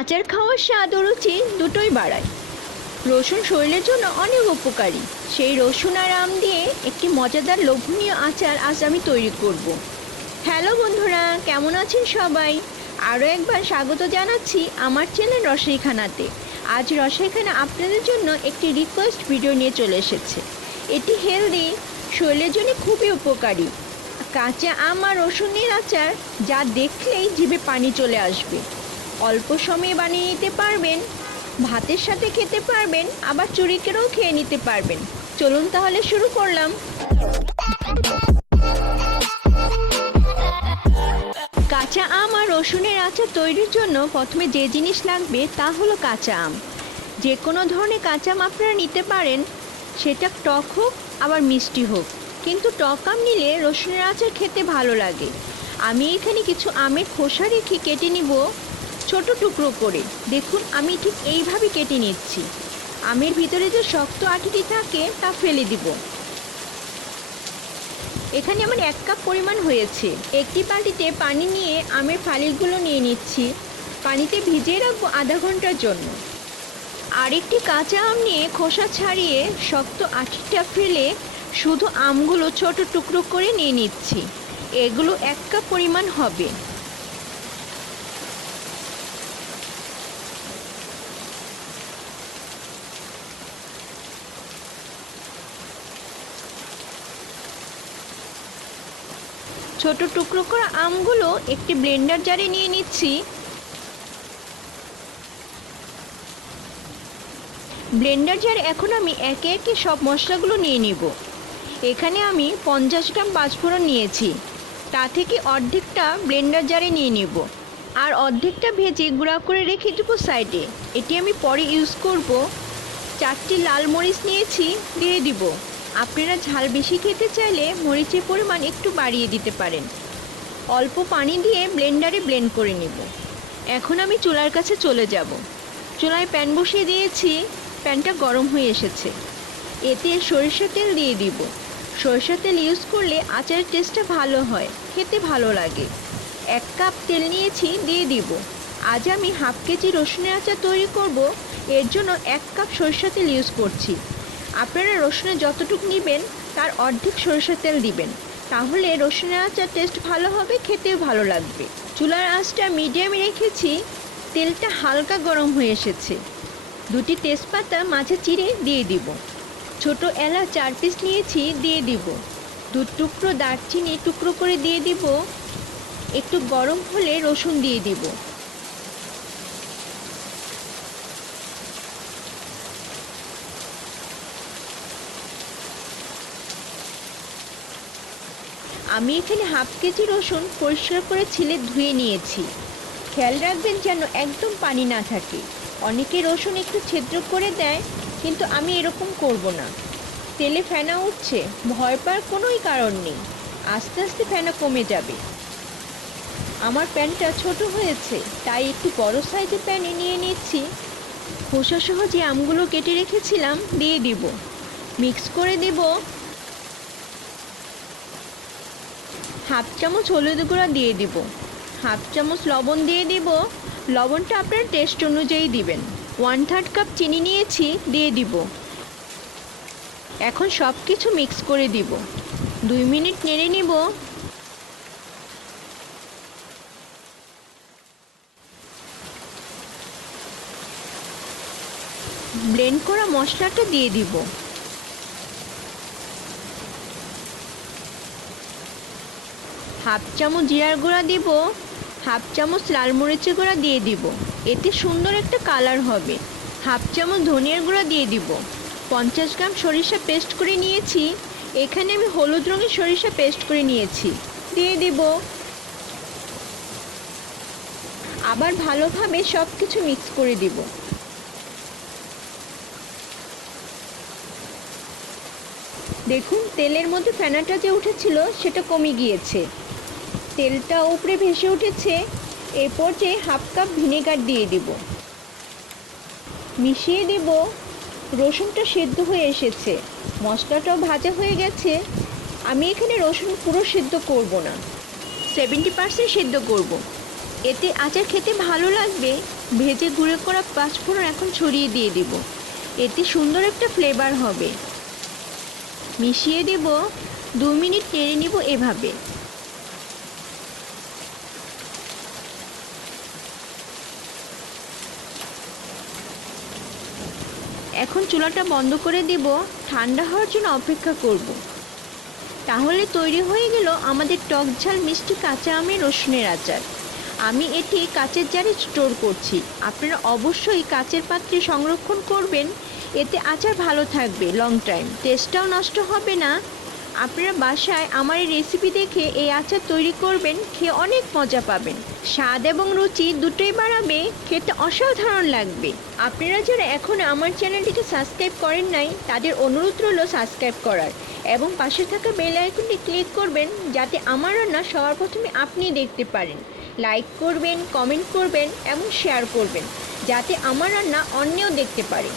আচার খাওয়ার স্বাদ ও রুচি দুটোই বাড়ায়। রসুন শরীরের জন্য অনেক উপকারী। সেই রসুন আর আম দিয়ে একটি মজাদার লোভনীয় আচার আজ আমি তৈরি করব। হ্যালো বন্ধুরা, কেমন আছেন সবাই? আরও একবার স্বাগত জানাচ্ছি আমার চ্যানেল রসাইখানাতে। আজ রসাইখানা আপনাদের জন্য একটি রিকোয়েস্ট ভিডিও নিয়ে চলে এসেছে। এটি হেলদি, শরীরের জন্য খুবই উপকারী কাঁচা আম আর রসুনের আচার, যা দেখলেই জিভে পানি চলে আসবে। অল্প সময়ে বানিয়ে নিতে পারবেন, ভাতের সাথে খেতে পারবেন, আবার চুরিকেও খেয়ে নিতে পারবেন। চলুন তাহলে শুরু করলাম। কাঁচা আম আর রসুনের আচার তৈরির জন্য প্রথমে যে জিনিস লাগবে তা হলো কাঁচা আম। যে কোনো ধরনের কাঁচা আম আপনারা নিতে পারেন, সেটা টক হোক আবার মিষ্টি হোক, কিন্তু টক আম নিলে রসুনের আচার খেতে ভালো লাগে। আমি এখানে কিছু আমের খোসা রেখে কেটে নিব ছোট টুকরো করে। দেখুন, আমি ঠিক এইভাবে কেটে নিচ্ছি। আমের ভিতরে যে শক্ত আটিটি থাকে তা ফেলে দিব। এখানে আমার 1 কাপ পরিমাণ হয়েছে। একটি বাটিতে পানি নিয়ে আমের ফালিগুলো নিয়ে নিচ্ছি। পানিতে ভিজিয়ে রাখবো আধা ঘন্টার জন্য। আরেকটি কাঁচা আম নিয়ে খোসা ছাড়িয়ে শক্ত আটিটা ফেলে শুধু আমগুলো ছোট টুকরো করে নিয়ে নিচ্ছি। এগুলো 1 কাপ পরিমাণ হবে। ছোট টুকরো করা আমগুলো একটি ব্লেন্ডার জারে নিয়ে নিচ্ছি। ব্লেন্ডার জারে এখন আমি একে একে সব মশলাগুলো নিয়ে নিব। এখানে আমি 50 গ্রাম পাঁচফোড়ন নিয়েছি, তা থেকে অর্ধেকটা ব্লেন্ডার জারে নিয়ে নিব, আর অর্ধেকটা ভেজে গুঁড়া করে রেখে দেবো সাইডে। এটি আমি পরে ইউজ করব। 4টি লাল মরিচ নিয়েছি, দিয়ে দিব। আপনারা ঝাল বেশি খেতে চাইলে মরিচের পরিমাণ একটু বাড়িয়ে দিতে পারেন। অল্প পানি দিয়ে ব্লেন্ডারে ব্লেন্ড করে নিব। এখন আমি চুলার কাছে চলে যাব। চুলায় প্যান বসিয়ে দিয়েছি। প্যানটা গরম হয়ে এসেছে। এতে সরিষার তেল দিয়ে দিব। সরিষার তেল ইউজ করলে আচারের টেস্টটা ভালো হয়, খেতে ভালো লাগে। 1 কাপ তেল নিয়েছি, দিয়ে দিব। আজ আমি হাফ কেজি রসুনের আচার তৈরি করব, এর জন্য 1 কাপ সরিষার তেল ইউজ করছি। আপনারা রসুনের যতটুকু নেবেন তার অর্ধেক সরিষার তেল দিবেন, তাহলে রসুনের আচার টেস্ট ভালো হবে, খেতেও ভালো লাগবে। চুলার আঁচটা মিডিয়ামে রেখেছি। তেলটা হালকা গরম হয়ে এসেছে। 2টি তেজপাতা মাঝে চিড়ে দিয়ে দিব। ছোট এলাচ 4 পিস নিয়েছি, দিয়ে দিব। 2 টুকরো দারচিনি টুকরো করে দিয়ে দিব। একটু গরম হলে রসুন দিয়ে দিব। আমি এখানে হাফ কেজি রসুন পরিষ্কার করে ছিলে ধুয়ে নিয়েছি। খেয়াল রাখবেন যেন একদম পানি না থাকে। অনেকে রসুন একটু ছিদ্র করে দেয়, কিন্তু আমি এরকম করব না। তেলে ফেনা উঠছে, ভয় পাওয়ার কোনোই কারণ নেই। আস্তে আস্তে ফেনা কমে যাবে। আমার প্যানটা ছোট হয়েছে, তাই একটু বড় সাইজের প্যানে নিয়ে নিচ্ছি। খোসাসহ যে আমগুলো কেটে রেখেছিলাম দিয়ে দিব। মিক্স করে দেব। হাফ চামচ হলুদ গুঁড়া দিয়ে দিব। হাফ চামচ লবণ দিয়ে দিব। লবণটা আপনার টেস্ট অনুযায়ী দিবেন। 1/3 কাপ চিনি নিয়েছি, দিয়ে দিব। এখন সব কিছু মিক্স করে দিব। 2 মিনিট নেড়ে নিব। ব্লেন্ড করা মশলাটা দিয়ে দিব। হাফ চামচ জিরার গুঁড়া দিব। হাফ চামচ লাল মরিচের গুঁড়া দিয়ে দিব। এতে সুন্দর একটা কালার হবে। হাফ চামচ ধনিয়ার গুঁড়া দিয়ে দিব। 50 গ্রাম সরিষা পেস্ট করে নিয়েছি। এখানে আমি হলুদ রঙের সরিষা পেস্ট করে নিয়েছি, দিয়ে দিব। আবার ভালোভাবে সব কিছু মিক্স করে দিব। দেখুন, তেলের মধ্যে ফেনাটা যে উঠেছিল সেটা কমে গিয়েছে। তেলটা উপরে ভেসে উঠেছে। এ পর্যায়ে হাফ কাপ ভিনেগার দিয়ে দিব। মিশিয়ে দিব। রসুনটা সেদ্ধ হয়ে এসেছে, মশলাটাও ভাজা হয়ে গেছে। আমি এখানে রসুন পুরো সেদ্ধ করব না, 70% সেদ্ধ করব। এতে আচার খেতে ভালো লাগবে। ভেজে গুঁড়ো করা পাঁচফোড়ন এখন ছড়িয়ে দিয়ে দেব। এতে সুন্দর একটা ফ্লেভার হবে। মিশিয়ে দেব, 2 মিনিট নেড়ে নিব এভাবে। এখন চুলাটা বন্ধ করে দেব, ঠান্ডা হওয়ার জন্য অপেক্ষা করব। তাহলে তৈরি হয়ে গেল আমাদের টক ঝাল মিষ্টি কাঁচা আমের রসুনের আচার। আমি এটি কাচের জারে স্টোর করছি। আপনারা অবশ্যই কাচের পাত্রে সংরক্ষণ করবেন, এতে আচার ভালো থাকবে লং টাইম, টেস্টটাও নষ্ট হবে না। আপনারা বাসায় আমার এই রেসিপি দেখে এই আচার তৈরি করবেন, খেয়ে অনেক মজা পাবেন। স্বাদ এবং রুচি দুটোই বাড়াবে, খেতে অসাধারণ লাগবে। আপনারা যারা এখন আমার চ্যানেলটিকে সাবস্ক্রাইব করেন নাই, তাদের অনুরোধ রইল সাবস্ক্রাইব করার এবং পাশে থাকা বেল আইকনটি ক্লিক করবেন, যাতে আমার রান্না সবার প্রথমে আপনি দেখতে পারেন। লাইক করবেন, কমেন্ট করবেন এবং শেয়ার করবেন, যাতে আমার রান্না অন্যও দেখতে পারে।